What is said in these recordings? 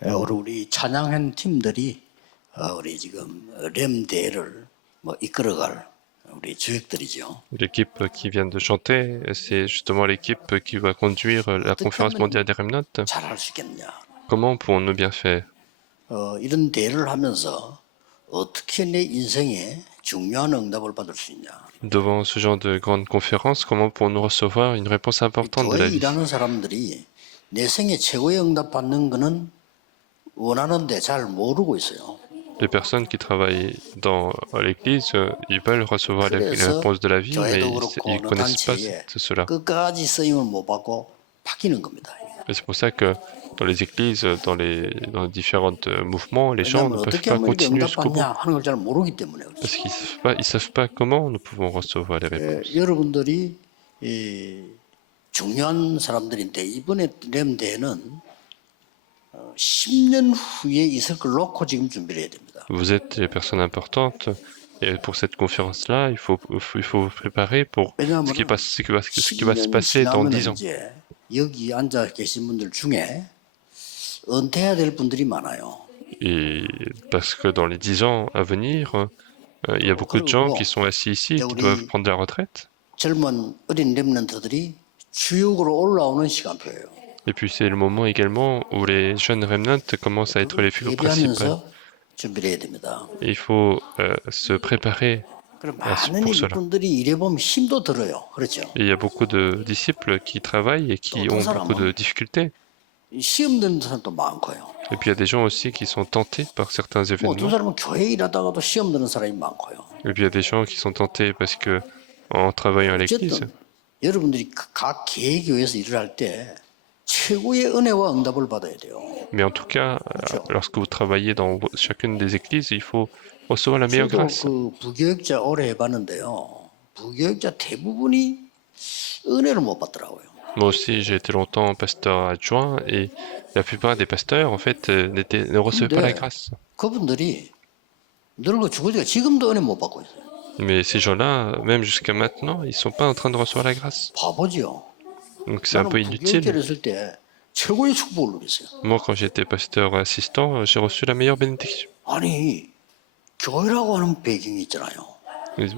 우리 찬양한 팀들이 우리 지금 렘 대회를 이끌어갈 우리 주역들이죠. L'équipe qui vient de chanter, c'est justement l'équipe qui va conduire la 어떻게 conférence 하면 mondiale des Remnant. 잘할 수 있겠냐? Comment pouvons-nous bien faire? 이런 대회를 하면서 어떻게 내 인생에 중요한 응답을 받을 수 있냐? Devant ce genre de grande conférence, comment pouvons-nous recevoir une réponse importante de 교회 la vie? 일하는 사람들이 내 생에 최고의 응답 받는 거는 원하는데 잘 모르고 있어요. Les personnes qui travaillent dans l'église, ils veulent recevoir les 그래서 réponses de la vie, mais 교회도 그렇고 ils 어느 connaissent pas 단체에 cela. 끝까지 쓰임을 못 받고 바뀌는 겁니다. Et c'est pour ça que dans les églises, dans les différents mouvements, les gens ne 왜냐하면 peuvent 어떻게 pas 하면 이렇게 continuer jusqu'au bout. 응답받냐 하는 걸 잘 모르기 때문에 Parce 그렇죠. qu'ils savent pas comment nous pouvons recevoir les réponses. 여러분들이 중요한 사람들인데 이번에 렘 대회는 10년 후에 있을 걸 놓고 지금 준비를 해야 됩니다. Vous êtes les personnes importantes, et pour cette conférence-là, il faut vous préparer pour ce qui va se 10년 passer dans 지나면 10 ans. 이제 여기 앉아 계신 분들 중에 은퇴해야 될 분들이 많아요. Et parce que dans les 10 ans à venir, il y a beaucoup de gens qui sont assis ici et qui doivent prendre la retraite. 젊은 어린 렘넌트들이 주역으로 올라오는 시간표예요. Et puis c'est le moment également où les jeunes remnants commencent à être les figures principales. 예비하면서 준비를 해야 됩니다. Et il faut se préparer 그럼 pour 많은 cela. 분들이 일해 보면 힘도 들어요. 그렇죠? Et il y a beaucoup de disciples qui travaillent et qui ont beaucoup de difficultés. 시험 드는 사람도 많고요. Et puis il y a des gens aussi qui sont tentés par certains 또 événements. 사람은 교회 일하다가도 시험 드는 사람이 많고요. Et puis il y a des gens qui sont tentés parce que en travaillant à l'église, 어쨌든 여러분들이 각 개교회에서 일을 할 때 최고의 은혜와 응답을 받아야 돼요. mais en tout cas, lorsque vous travaillez dans chacune des églises, il faut recevoir la meilleure 저도 grâce. 그 부교육자 오래 해봤는데요. 부교육자 대부분이 은혜를 못 받더라고요. Moi aussi, j'ai été longtemps pasteur adjoint et la plupart des pasteurs, en fait, ne recevaient pas la grâce. 그분들이 늙어 죽으니까 지금도 은혜 못 받고 있어요. Mais ces gens-là, même jusqu'à maintenant, ils sont pas en train de recevoir la grâce. 바보죠. Donc c'est un peu inutile. 부교육자를 했을 때 최고의 축복을 누렸어요. Moi, quand j'étais pasteur assistant, j'ai reçu la meilleure bénédiction. 아니 교회라고 하는 배경이 있잖아요.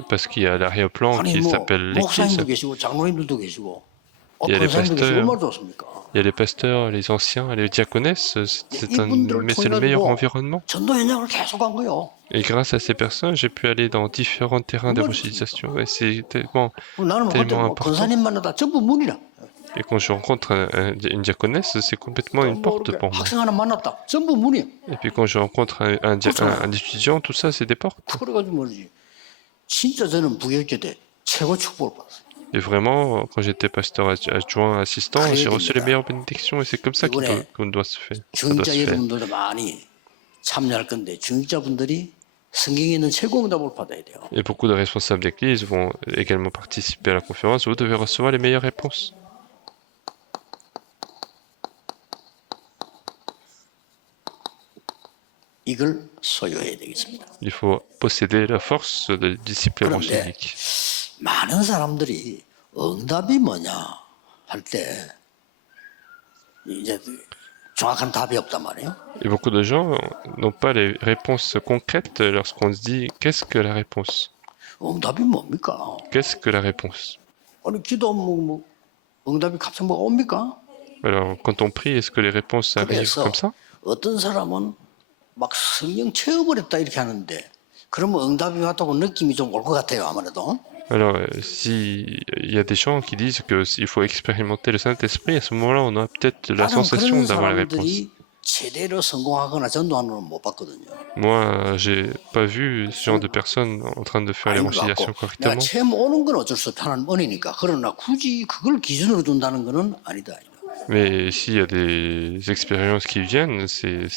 Parce qu'il y a l'arrière-plan qui s'appelle l'église. 목사님도 계시고 장로님들도 계시고 Il y a les 권사님도 계시고 pasteurs, 얼마나 좋습니까? il y a les pasteurs, les anciens, les diaconesses, c'est 이분들을 c'est le meilleur 통해가지고 environnement. 전도 현장을 계속 한 거예요. Et grâce à ces personnes, j'ai pu aller dans différents terrains d'évangélisation. Et c'est tellement 나는 tellement important. 권사님 만나다 전부 문이라. Et quand je rencontre une diaconesse, c'est complètement une porte pour moi. 학생 하나 만났다. 전부 문이야. Et puis quand je rencontre un étudiant, tout ça, c'est des portes. 그래가지고 뭐지? 진짜 저는 부교육자 때 최고 축복을 받았어요. Et vraiment, quand j'étais pasteur adjoint assistant, j'ai reçu les meilleures bénédictions et c'est comme ça qu'on doit se faire. Ça doit 중직자 se faire. 여러분들도 많이 참여할 건데 중직자분들이 성경에 있는 최고 응답을 받아야 돼요. Et beaucoup de responsables d'église vont également participer à la conférence. Vous devez recevoir les meilleures réponses. 이걸 소유해야 되겠습니다. Il faut posséder la force de disciple évangélique. 많은 사람들이 응답이 뭐냐 할 때 이제 정확한 답이 없단 말이에요. Et beaucoup de gens n'ont pas les réponses concrètes lorsqu'on se dit qu'est-ce que la réponse? 응답이 뭡니까? Qu'est-ce que la réponse? 아니 기도 응답이 갑자기 뭐가 옵니까? Alors, quand on prie, est-ce que les réponses arrivent 그래서 comme ça? 어떤 사람은 막 성령 체험을 했다 이렇게 하는데 그러면 응답이 왔다고 느낌이 좀 올 것 같아요 아무래도. Alors, si il y a des gens qui disent que s'il faut expérimenter le Saint-Esprit, à ce moment-là, on a peut-être la sensation d'avoir la réponse. 제대로 성공하거나 전도하는 건 못 봤거든요. Moi, j'ai pas vu ce genre de personnes en train de faire l'évangélisation 내가 correctement. 체험 오는 건 어쩔 수 없이 하나님 은혜니까 그러나 굳이 그걸 기준으로 둔다는 거는 아니다. Mais s'il y a des expériences qui viennent, c'est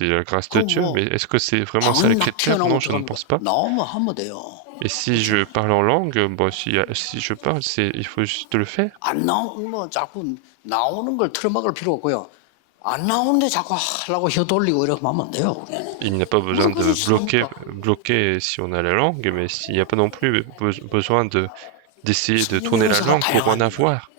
la grâce de Dieu. Mais est-ce que c'est vraiment ça le critère? Non, je ne pense pas. 나오면 하면 돼요. Et si je parle en langue, bon, si je parle, il faut juste le faire. 안 나오면 자꾸 나오는 걸 틀어막을 필요 없고요. 안 나오는데 자꾸 하려고 혀 돌리고 이렇게 하면 안 돼요. 우리는. Il n'y a pas besoin de bloquer si on a la langue, mais il n'y a pas non plus besoin d'essayer de tourner la langue pour en avoir.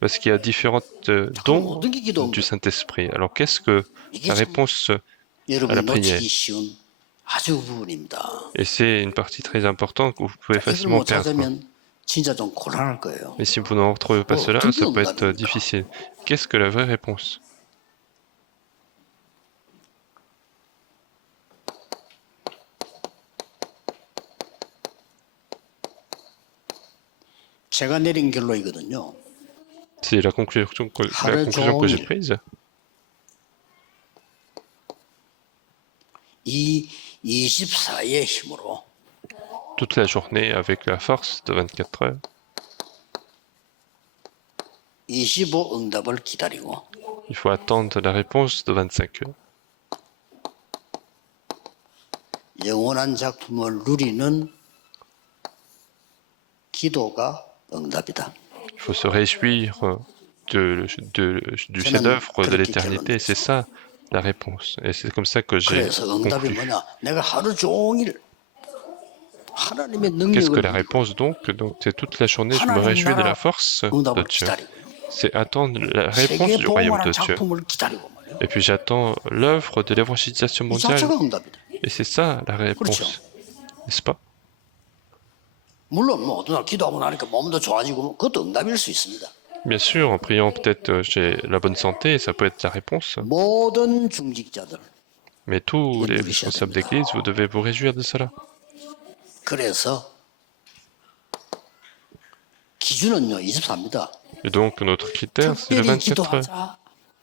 Parce qu'il y a différentes 그럼 dons 어떤 게 기도 du 응답? Saint-Esprit. Alors qu'est-ce que 이게 la 참 réponse à la 여러분이 prière? 놓치기 쉬운 아주 부분입니다. Et c'est une partie très importante que vous pouvez 자, 이걸 facilement 못 perdre. 찾으면 진짜 좀 곤란할 거예요. Et si vous ne retrouvez pas cela, 어떤 게 ça peut être 응답입니까? difficile. Qu'est-ce que la vraie réponse? 제가 내린 결론이거든요. C'est la conclusion que 하루 j'ai 종일 prise. 이 24의 힘으로 Toute la journée avec la force de 24 heures. 25 응답을 기다리고 Il faut attendre la réponse de 25 heures. 영원한 작품을 누리는 기도가 응답이다. Il faut se réjouir du chef-d'œuvre de l'éternité. C'est ça la réponse. Et c'est comme ça que j'ai 그래서 응답이 conclu. 뭐냐? 내가 하루 종일 하나님의 Qu'est-ce que 능력을 la réponse donc? Donc c'est toute la journée, je me 하나님 réjouis de la 나라 force de 응답을 Dieu. 기다리고요. C'est attendre la réponse 세계 du royaume de 복음화라는 Dieu. 작품을 기다리고 말이에요. Et puis j'attends l'œuvre de l'évangélisation 이 mondiale. 자체가 응답이다. Et c'est ça la 그렇죠. réponse. N'est-ce pas? 물론 뭐 어떤 날 기도하고 나니까 몸도 좋아지고 그것도 응답일 수 있습니다. Bien sûr, en priant peut-être j'ai la bonne santé, ça peut être la réponse. 모든 중직자들 Mais tous 이걸 les 누리셔야 responsables 됩니다. d'église, vous devez vous réjouir de cela. 그래서 기준은요 24입니다. Et donc notre critère, c'est le 특별히 24 heures. 기도하자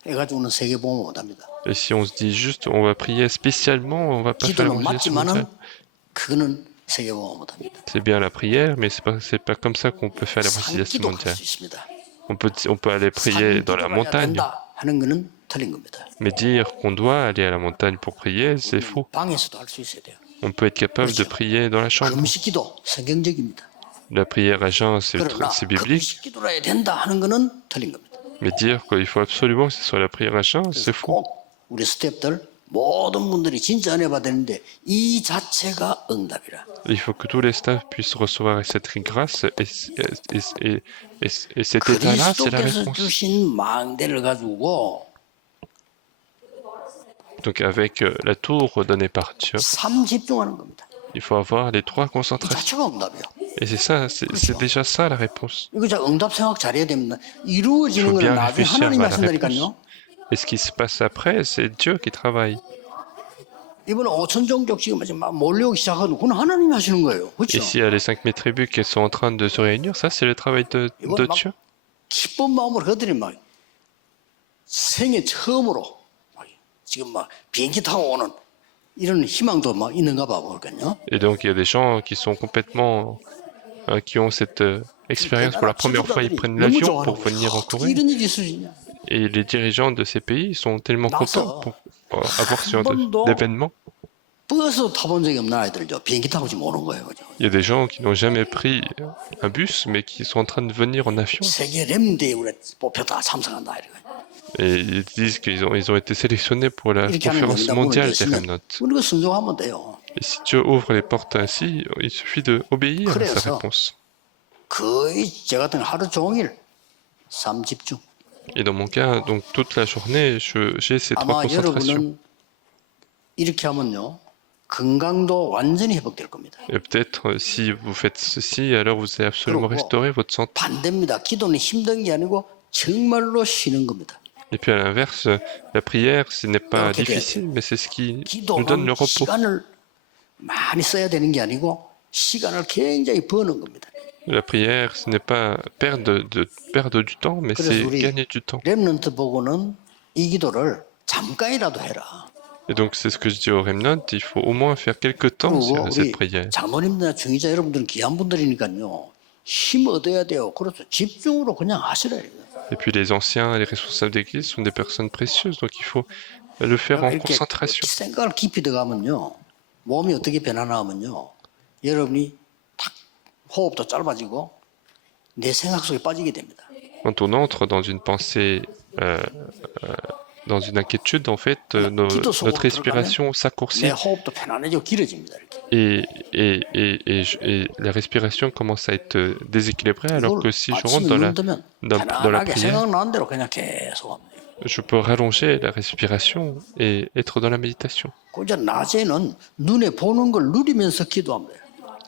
해가지고는 세계 복음 못합니다. Et si on se dit juste on va prier spécialement, on va pas faire 기도는 l'évangélisation 맞지만은 mondiale. 그거는 세계 복음 못합니다. C'est bien la prière, mais c'est pas comme ça qu'on peut faire l'évangélisation 산기도 할 mondiale. 수 있습니다. On peut aller prier dans la 산기도를 해야 montagne, 된다 하는 거는 틀린 겁니다. mais dire qu'on doit aller à la montagne pour prier, c'est faux. 방에서도 할 수 있어야 돼요. On peut être capable de prier dans la chambre. 금식기도 성경적입니다. La prière à jeun, 그러나 c'est biblique, 금식기도를 해야 된다 하는 거는 틀린 겁니다. mais dire qu'il faut absolument que ce soit la prière à jeun, c'est faux. 꼭 우리 스태프들 모든 분들이 진짜 은혜 받았는데 이 자체가 응답이라. Il faut que tous les staffs puissent recevoir cette grâce, et cet état-là, c'est la 그리스도께서 réponse. 주신 망대를 가지고 Donc avec la tour donnée par Dieu, 삶 집중하는 겁니다. il faut avoir les trois 이 concentrations. 자체가 응답이야. Et c'est ça, c'est déjà ça la réponse. 이거 자 응답 생각 잘해야 됩니다. Il 이루어지는 faut 건 bien 나중에 réfléchir 하나님이 à la 하신다니까요. réponse. Et ce qui se passe après, c'est Dieu qui travaille. 이번에 5천 종족 지금 막 몰려오기 시작하는 그건 하나님이 하시는 거예요. Et 그렇죠? s'il y a les 5000 tribus qui sont en train de se réunir, ça c'est le travail de 이건 막 Dieu. 기쁜 마음으로 그들이 막 생애 처음으로 막 지금 막 비행기 타고 오는 이런 희망도 막 있는가 봐 보니까요. Et donc il y a des gens qui sont complètement, qui ont cette expérience pour la première fois, ils prennent l'avion pour venir en Corée. 이런 일이 있으시냐? Et les dirigeants de ces pays sont tellement contents pour avoir ce genre d'événement. 버스 타본 적이 없는 아이들죠. 비행기 타고 지금 오는 거예요. 그죠? Il y a des gens qui n'ont jamais pris un bus, mais qui sont en train de venir en avion. 세계 램대에 뽑혔다 참석한다 이거. Et ils disent qu'ils ont été sélectionnés pour la 이렇게 하는 conférence 겁니다. mondiale des 문을 Remnant. 우리가 순종하면 돼요. Et si Dieu ouvre les portes ainsi, il suffit d'obéir à sa 그래서 réponse. 거의 제 같은 하루 종일 삶 집중. Et dans mon cas, donc toute la journée, j'ai ces trois 아마 concentrations. 여러분은 이렇게 하면요 건강도 완전히 회복될 겁니다. Et peut-être si vous faites ceci, alors vous allez absolument 그리고 restaurer votre santé. 반대입니다. 기도는 힘든 게 아니고 정말로 쉬는 겁니다. Et puis à l'inverse, la prière, ce n'est pas 이렇게 돼야 difficile, mais c'est ce qui nous donne le 기도는 repos. 시간을 많이 써야 되는 게 아니고 시간을 굉장히 버는 겁니다. La prière, ce n'est pas perdre du temps, mais 그래서 c'est 우리 gagner du temps. 렘넌트 보고는 이 기도를 잠깐이라도 해라. Et donc c'est ce que je dis aux Remnant, il faut au moins faire quelques temps 그리고 cette 우리 prière. 장로님들이나 중위자 여러분들은 귀한 분들이니까요. 힘 얻어야 돼요. 그래서 집중으로 그냥 하시라. Et puis les anciens, les responsables d'église sont des personnes précieuses, donc il faut le faire en 이렇게 concentration. 생각을 깊이 들어가면요. 몸이 어떻게 변하나 하면요. 여러분이 탁 호흡도 짧아지고 내 생각 속에 빠지게 됩니다. Quand on entre dans une pensée dans une inquiétude, en fait, 기도 속으로 notre 들어가면 respiration 내 s'accourcit 호흡도 편안해지고 길어집니다. 이렇게. et la respiration commence à être déséquilibrée, alors 이걸 que si je rentre 아침에 눈 뜨면 dans la 편안하게 prière, 생각나는 대로 그냥 계속 합니다. je peux rallonger la respiration et être dans la méditation. 그 이제 낮에는 눈에 보는 걸 누리면서 기도합니다.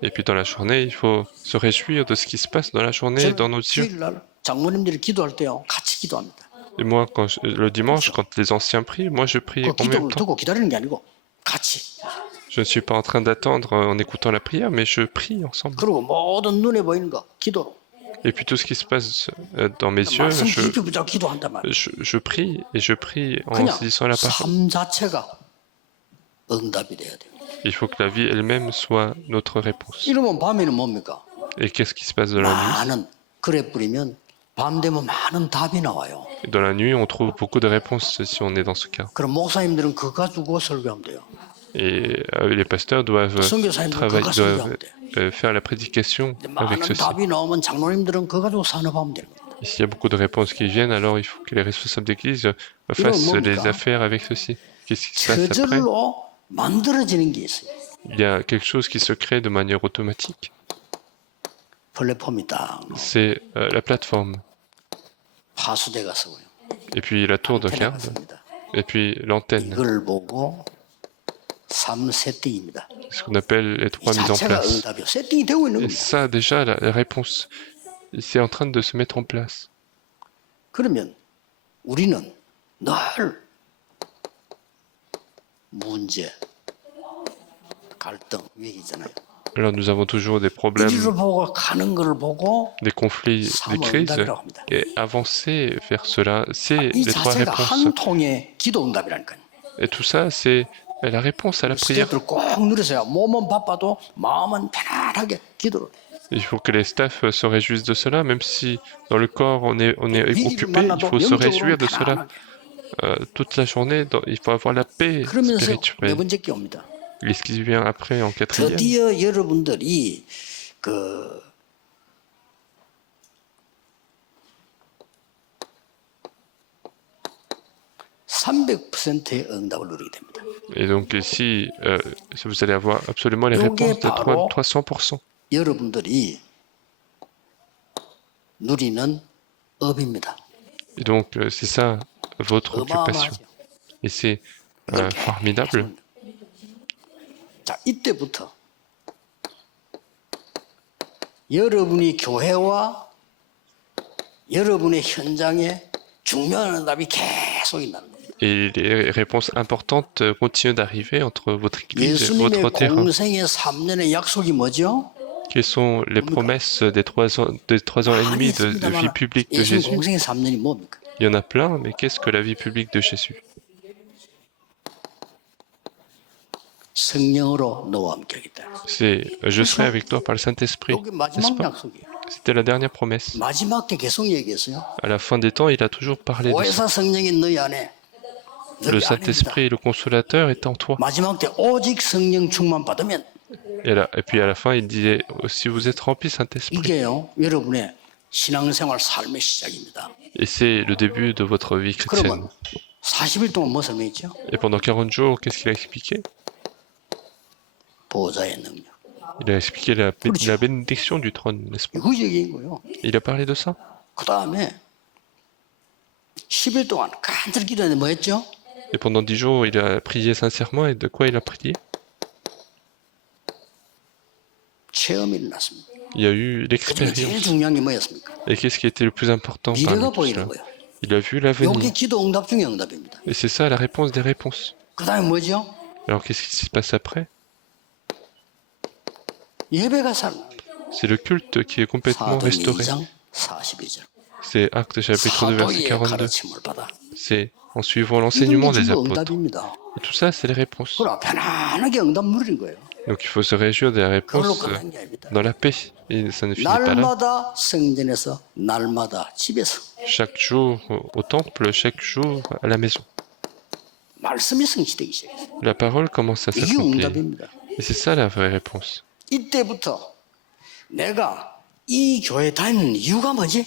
Et puis dans la journée, il faut se réjouir de ce qui se passe dans la journée, dans nos 저는 yeux. 주일날 장모님들이 기도할 때요 같이 기도합니다. Et moi, le dimanche, quand les anciens prient, moi je prie 그 en même 기도를 temps. 두고 기다리는 게 아니고 같이. Je ne suis pas en train d'attendre en écoutant la prière, mais je prie ensemble. 그리고 모든 눈에 보이는 거 기도로. Et puis tout ce qui se passe dans mes yeux, 말씀 깊이 붙잡고 기도한단 말이에요. je prie et je prie en 그냥 saisissant la parole. 삶 자체가 응답이 돼야 돼요. Il faut que la vie elle-même soit notre réponse. 이러면 밤에는 뭡니까? Et qu'est-ce qui se passe dans la nuit? 많은 그래 뿌리면 밤 되면 많은 답이 나와요. Et dans la nuit, on trouve beaucoup de réponses si on est dans ce cas. 그럼 목사님들은 그거 가지고 설교하면 돼요. Et les pasteurs doivent 선교사님들은 그거 가지고 설교하면 돼요. faire la prédication avec 많은 ceci. 답이 나오면 장로님들은 그거 가지고 산업하면 되는 겁니다. Et s'il y a beaucoup de réponses qui viennent, alors il faut que les responsables d'église fassent les affaires avec ceci. Qu'est-ce qui se passe après? 저절로 만들어지는 게 있어요. Il y a quelque chose qui se crée de manière automatique. 플랫폼이 딱 C'est la plateforme. 파수대가 서고요. Et puis la tour de 안테나가 garde. 섭니다. Et puis l'antenne. 이걸 보고 3세팅입니다. Ce qu'on appelle les 이 trois mises en 자체가 place. 응답이요. 세팅이 되고 있는 Et 겁니다. ça, déjà, la réponse, c'est en train de se mettre en place. 그러면 우리는 늘 문제, 갈등, 위기잖아요. Alors nous avons toujours des problèmes, 이리로 보고 가는 걸 보고 des conflits, des crises, 응답이라고 합니다. et avancer vers cela, c'est 이 les trois 자체가 réponses. 한 통의 기도 응답이라니까요. Et tout ça, c'est la réponse à la prière. 스태프들 꼭 누리세요. 몸은 바빠도 마음은 편안하게 기도를. Il faut que les staffs se réjouissent de cela, même si dans le corps on est 위기를 occupé, il 만나도 faut se 영적으로 réjouir de cela. 편안하게. Toute la journée, il faut avoir la paix 그러면서 네 spirituelle. 번째 게 옵니다. Et ce qui vient après en quatrième, 드디어 여러분들이 그 (300%의) 응답을 누리게 됩니다. et donc ici, vous allez avoir absolument les réponses de 300%. 여러분들이 누리는 업입니다. Et donc c'est ça votre occupation. 어마어마하죠. Et c'est formidable. 자, 이때부터 여러분이 교회와 여러분의 현장에 중요한 응답이 계속 있다는 겁니다. Et les réponses importantes continuent d'arriver entre votre église et 예수님의 votre terrain. 공생의 3년의 약속이 뭐죠? Quelles sont les promesses des 3 ans et demi de vie publique de 예수님 Jésus? 공생의 3년이 뭡니까? Il y en a plein, mais qu'est-ce que la vie publique de Jésus? 성령으로 너와 함께 하겠다. C'est je serai avec toi par le Saint-Esprit, 여기 n'est-ce 마지막 pas? 약속이에요. C'était la dernière promesse. 마지막 때 계속 얘기했어요. À la fin des temps, il a toujours parlé de ça. 오해사 성령이 너희 안에 Le 너희 안에다. Saint-Esprit, le Consolateur, est en toi. 마지막 때 오직 성령 충만 받으면 Et puis à la fin, il disait, si vous êtes rempli Saint-Esprit. 이게요 여러분의 신앙생활 삶의 시작입니다. Et c'est le début de votre vie chrétienne. 그러면 40일 동안 뭐 설명했죠? Et pendant 40 jours, qu'est-ce qu'il a expliqué? 보호자의 능력. Il a expliqué la bénédiction du trône, n'est-ce pas? 그 얘기인 거예요. Il a parlé de ça. 그 다음에 10일 동안 간절히 기도했는데 뭐 했죠? Et pendant 10 jours, il a prié sincèrement. Et de quoi il a prié? 체험이 일어났습니다. Il y a eu 그중에 제일 l'expérience. 중요한 게 뭐였습니까? Et qu'est-ce qui était le plus important 미래가 parmi tout 보이는 cela? 거예요. Il a vu l'avenir. 여기 기도 응답 중에 응답입니다. Et c'est ça la réponse des réponses. 그 다음에 뭐죠? Alors qu'est-ce qui se passe après? 예배가 살아나요. C'est le culte qui est complètement 사도 restauré. 2장 42절. C'est Actes chapitre 2 verset 사도의 42. 가르침을 받아. C'est en suivant 이런 l'enseignement 게 des 전부 apôtres. 응답입니다. Et tout ça, c'est les réponses. 그러나 편안하게 응답 누리는 거예요. Donc il faut se réjouir des 그걸로 réponses 끝난 게 아닙니다. dans la paix. Et ça ne finit pas là. 날마다 성전에서 날마다 집에서 Chaque jour au temple, chaque jour à la maison. 말씀이 성취되기 시작했어요. La parole commence à 이게 s'accomplir. 응답입니다. Et c'est ça la vraie réponse. 이때부터 내가 이 교회 다니는 이유가 뭐지?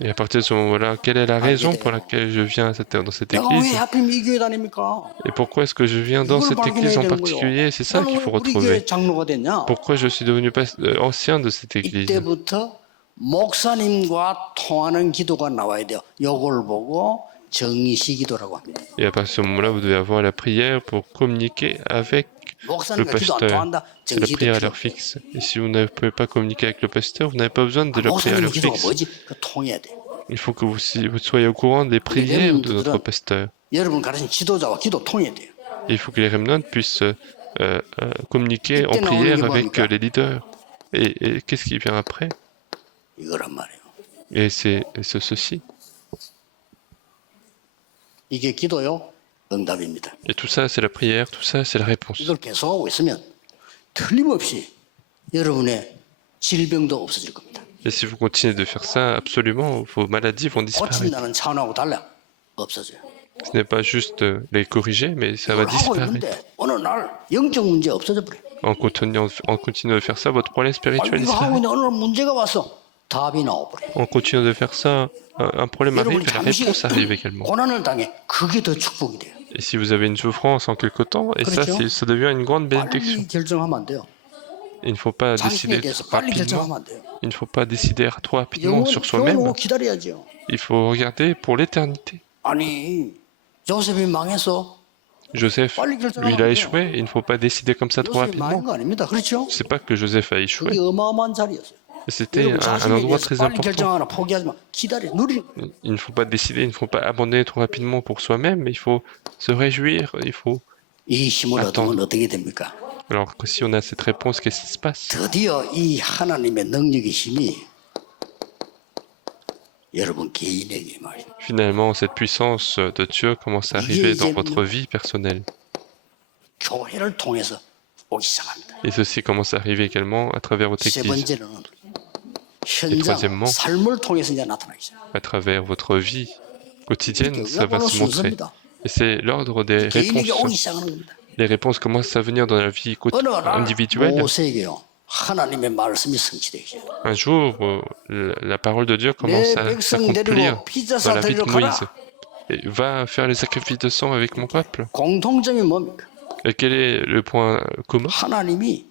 Et à partir de ce moment-là, quelle est la raison pour laquelle je viens dans cette 내가 왜 église? 하필 이 교회 다닙니까? Et pourquoi est-ce que je viens dans 이걸 cette église 발견해야 en 되는 거요. particulier? C'est ça 나는 qu'il 왜 faut 우리 교회 retrouver. 장로가 됐냐? Pourquoi je suis devenu ancien de cette église? 이때부터 목사님과 통하는 기도가 나와야 돼요. 요걸 보고 정시 기도라고 합니다. Et à partir de ce moment-là, vous devez avoir la prière pour communiquer avec le 목사님과 기도 안 pasteur. 통한다. C'est la 정시도 prière à 필요 l'heure 없어요. fixe. Et si vous ne pouvez pas communiquer avec le pasteur, vous n'avez pas besoin de la prière à 목사님 l'heure 기도가 fixe. 뭐지? 그 통해야 돼. Il faut que vous soyez au courant des prières de notre pasteur. 여러분 가르친 지도자와 기도 통해야 돼요. Et il faut que les remnants puissent communiquer en prière avec les leaders. Et qu'est-ce qui vient après? 이거란 말이에요. Et c'est ceci. 이게 기도요. 응답입니다. Et tout ça, c'est la prière, tout ça, c'est la réponse. 이걸 계속하고 있으면 틀림없이 여러분의 질병도 없어질 겁니다. Et si vous continuez de faire ça, absolument, vos maladies vont disparaître. 고친다는 차원하고 달라 없어져요. Ce n'est pas juste les corriger, mais ça va 이걸 하고 disparaître. 있는데 어느 날 영적 문제 없어져 버려. En continuant de faire ça, votre problème spirituel 이거 하고 disparaît. 있는데 어느 날 문제가 왔어. 답이 나와버려. En continuant de faire ça, un problème arrive 여러분이 et la 잠시 réponse arrive également. 고난을 당해 그게 더 축복이 돼요. Et si vous avez une souffrance en quelque temps, et ça, ça devient une grande bénédiction. 빨리 결정하면 안 돼요. Il ne faut pas 자신에 décider 대해서 빨리 rapidement. 결정하면 안 돼요. Il ne faut pas décider trop rapidement 영원 sur soi-même. 오고 기다려야죠. Il faut regarder pour l'éternité. 아니 요셉이 망해서 Joseph, lui, il a échoué. Il ne faut pas décider comme ça trop 요셉이 망한 rapidement. 거 아닙니다. 그렇죠? C'est pas que Joseph a 그게 échoué. 어마어마한 자리였어요. C'était 여러분 un 자신에 endroit 대해서 très 빨리 important. 결정하거나 포기하지 마. 기다려. 누리. Il ne faut pas décider, il ne faut pas abandonner trop rapidement pour soi-même, mais il faut se réjouir, il faut... 이 힘을 얻으면 어떻게 됩니까? Alors que si on a cette réponse, qu'est-ce qui se passe? 드디어 이 하나님의 능력의 힘이 여러분 개인에게 말이에요. Finalement, cette puissance de Dieu commence à arriver dans votre vie personnelle. 교회를 통해서 오기 시작합니다. Et ceci commence à arriver également à travers votre 세 église, 번째로는 현장, troisièmement, 삶을 통해서 이제 나타나기 시작. à travers votre vie quotidienne, ça va 응답하는 se montrer. 순서입니다. Et c'est l'ordre des 개인에게 오기 réponses. 시작하는 겁니다. Les réponses commencent à venir dans la vie 어느 날 individuelle. 모세에게요 하나님의 말씀이 성취되기 시작. Un jour, la parole de Dieu commence 내 à 백성 s'accomplir 데리고 피자 dans la vie de 사태로 Moïse. 가라. Et va faire les sacrifices de sang avec mon peuple. 공통점이 뭡니까? Et quel est le point commun? 하나님이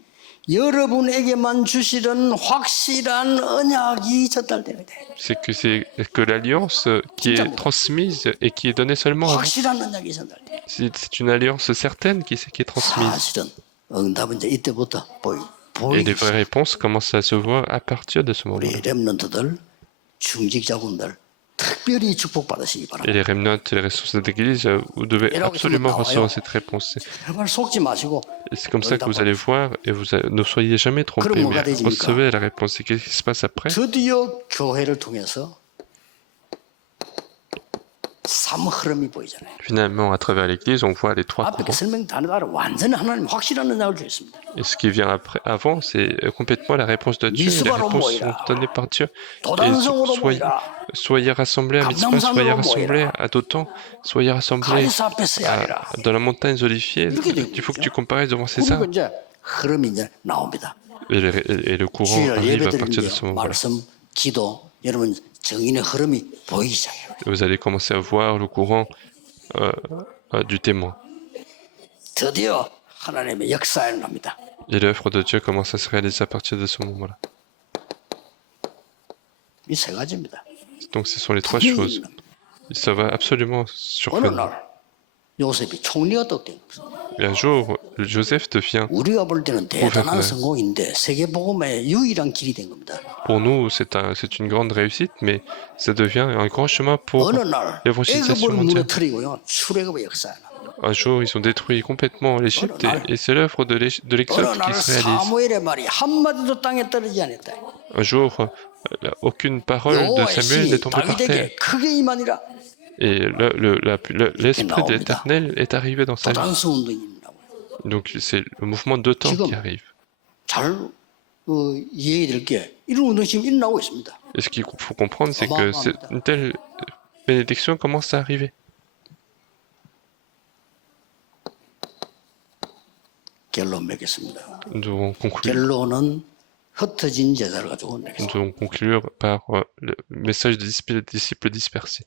여러분에게만 주시는 확실한 언약이 전달되게 돼. C'est que l'alliance qui est transmise et qui est donnée seulement à vous. 확실한 언약이 전달돼. C'est une alliance certaine qui est transmise. 사실은 응답은 이제 이때부터 Et les 보이기 vraies réponses commencent à se voir à partir de ce moment-là. 우리 렘넌트들 중직자분들 특별히 축복받으시기 Et 바랍니다. les remnants et les ressources d'église, vous devez absolument recevoir cette réponse. 제발 속지 마시고 Et c'est comme ça que vous allez voir et ne soyez jamais trompés, mais recevez la réponse. Et qu'est-ce qui se passe après? 드디어 교회를 통해서 삶 흐름이 보이잖아요. Finalement, à travers l'église, on voit les trois 앞에 courants. 설명 다 따라 완전히 하나님 확실한 언약을 주셨습니다. Et ce qui vient avant, c'est complètement la réponse de Dieu. Et les réponses sont données par Dieu. Et 도단성으로 모이라. soyez rassemblés à Mitzvah, soyez rassemblés à Dothan, soyez rassemblés 가이사 앞에 서야 하리라. dans la montagne olivier. Il faut que tu compares devant César. 그리고 이제 흐름이 이제 나옵니다. Et le courant 주일 arrive à 예배드리는 partir de ce 이제 moment-là. 말씀, 기도, 여러분 정인의 흐름이 보이기 시작해요. Vous allez commencer à voir le courant du témoin. 드디어 하나님의 역사에 납니다. Et l'œuvre de Dieu commence à se réaliser à partir de ce moment-là. 이 세 가지입니다. Donc ce sont les trois choses. Et ça va absolument 어느 survenir. 날 요셉이 총리가 떡된 겁니다. Et un jour, Joseph devient, 우리가 볼 때는 대단한 고백네. 성공인데 세계복음의 유일한 길이 된 겁니다. pour nous, c'est une grande réussite, mais ça devient un grand chemin pour 어느 날 l'évangélisation 애굽을 mondiale. 무너뜨리고요 출애굽의 역사에 납니다. Un jour, ils ont détruit complètement l'Égypte et c'est l'œuvre de l'Exode 어느 날 qui se réalise. 사무엘의 말이 한마디도 땅에 떨어지지 않았다. Un jour, aucune parole de Samuel n'est tombée par terre. 다윗에게 크게 임하니라. Et l'Esprit de l'Éternel est arrivé dans sa vie. 도단성 운동이 나와요. Donc c'est le mouvement de temps qui arrive. 잘 이해해야 게 이런 운동이 지금 일어나고 있습니다. Et ce qu'il faut comprendre, c'est que une telle bénédiction commence à arriver. 결론 맺겠습니다. Nous devons conclure. 결론은 흩어진 제자를 가지고 내겠습니다. Nous devons conclure par le message des disciples dispersés.